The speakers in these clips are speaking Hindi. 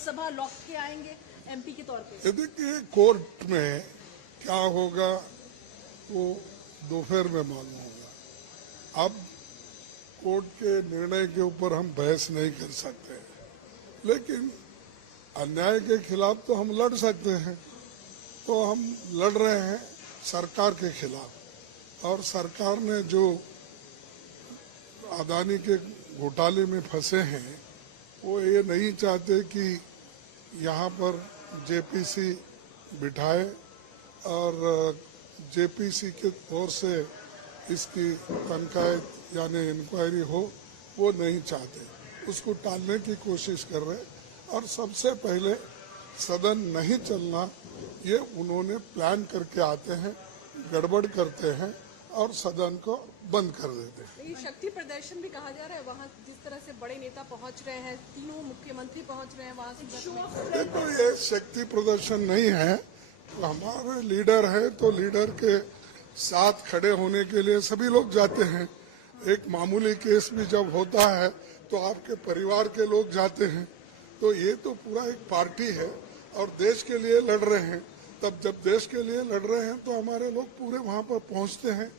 सभा लॉक के आएंगे एमपी के तौर पे? देखिए, कोर्ट में क्या होगा वो दोपहर में मालूम होगा। अब कोर्ट के निर्णय के ऊपर हम बहस नहीं कर सकते, लेकिन अन्याय के खिलाफ तो हम लड़ सकते हैं। तो हम लड़ रहे हैं सरकार के खिलाफ, और सरकार ने जो अदानी के घोटाले में फंसे हैं वो ये नहीं चाहते कि यहाँ पर जेपीसी बिठाए और जेपीसी के ओर से इसकी तनकायत यानी इंक्वायरी हो, वो नहीं चाहते। उसको टालने की कोशिश कर रहे, और सबसे पहले सदन नहीं चलना ये उन्होंने प्लान करके आते हैं, गड़बड़ करते हैं और सदन को बंद कर देते हैं। ये शक्ति प्रदर्शन भी कहा जा रहा है, वहाँ जिस तरह से बड़े नेता पहुँच रहे हैं, तीनों मुख्यमंत्री पहुँच रहे हैं वहाँ से। देखो, ये शक्ति प्रदर्शन नहीं है, तो हमारे लीडर है तो लीडर के साथ खड़े होने के लिए सभी लोग जाते हैं। एक मामूली केस भी जब होता है तो आपके परिवार के लोग जाते हैं। तो ये तो पूरा एक पार्टी है और देश के लिए लड़ रहे हैं। तब जब देश के लिए लड़ रहे हैं तो हमारे लोग पूरे वहां पर पहुंचते हैं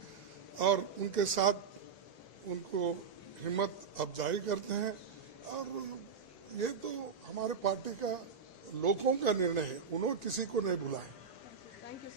और उनके साथ उनको हिम्मत अफजाई करते हैं। और ये तो हमारे पार्टी का लोगों का निर्णय है, उन्होंने किसी को नहीं बुलाया। Thank you.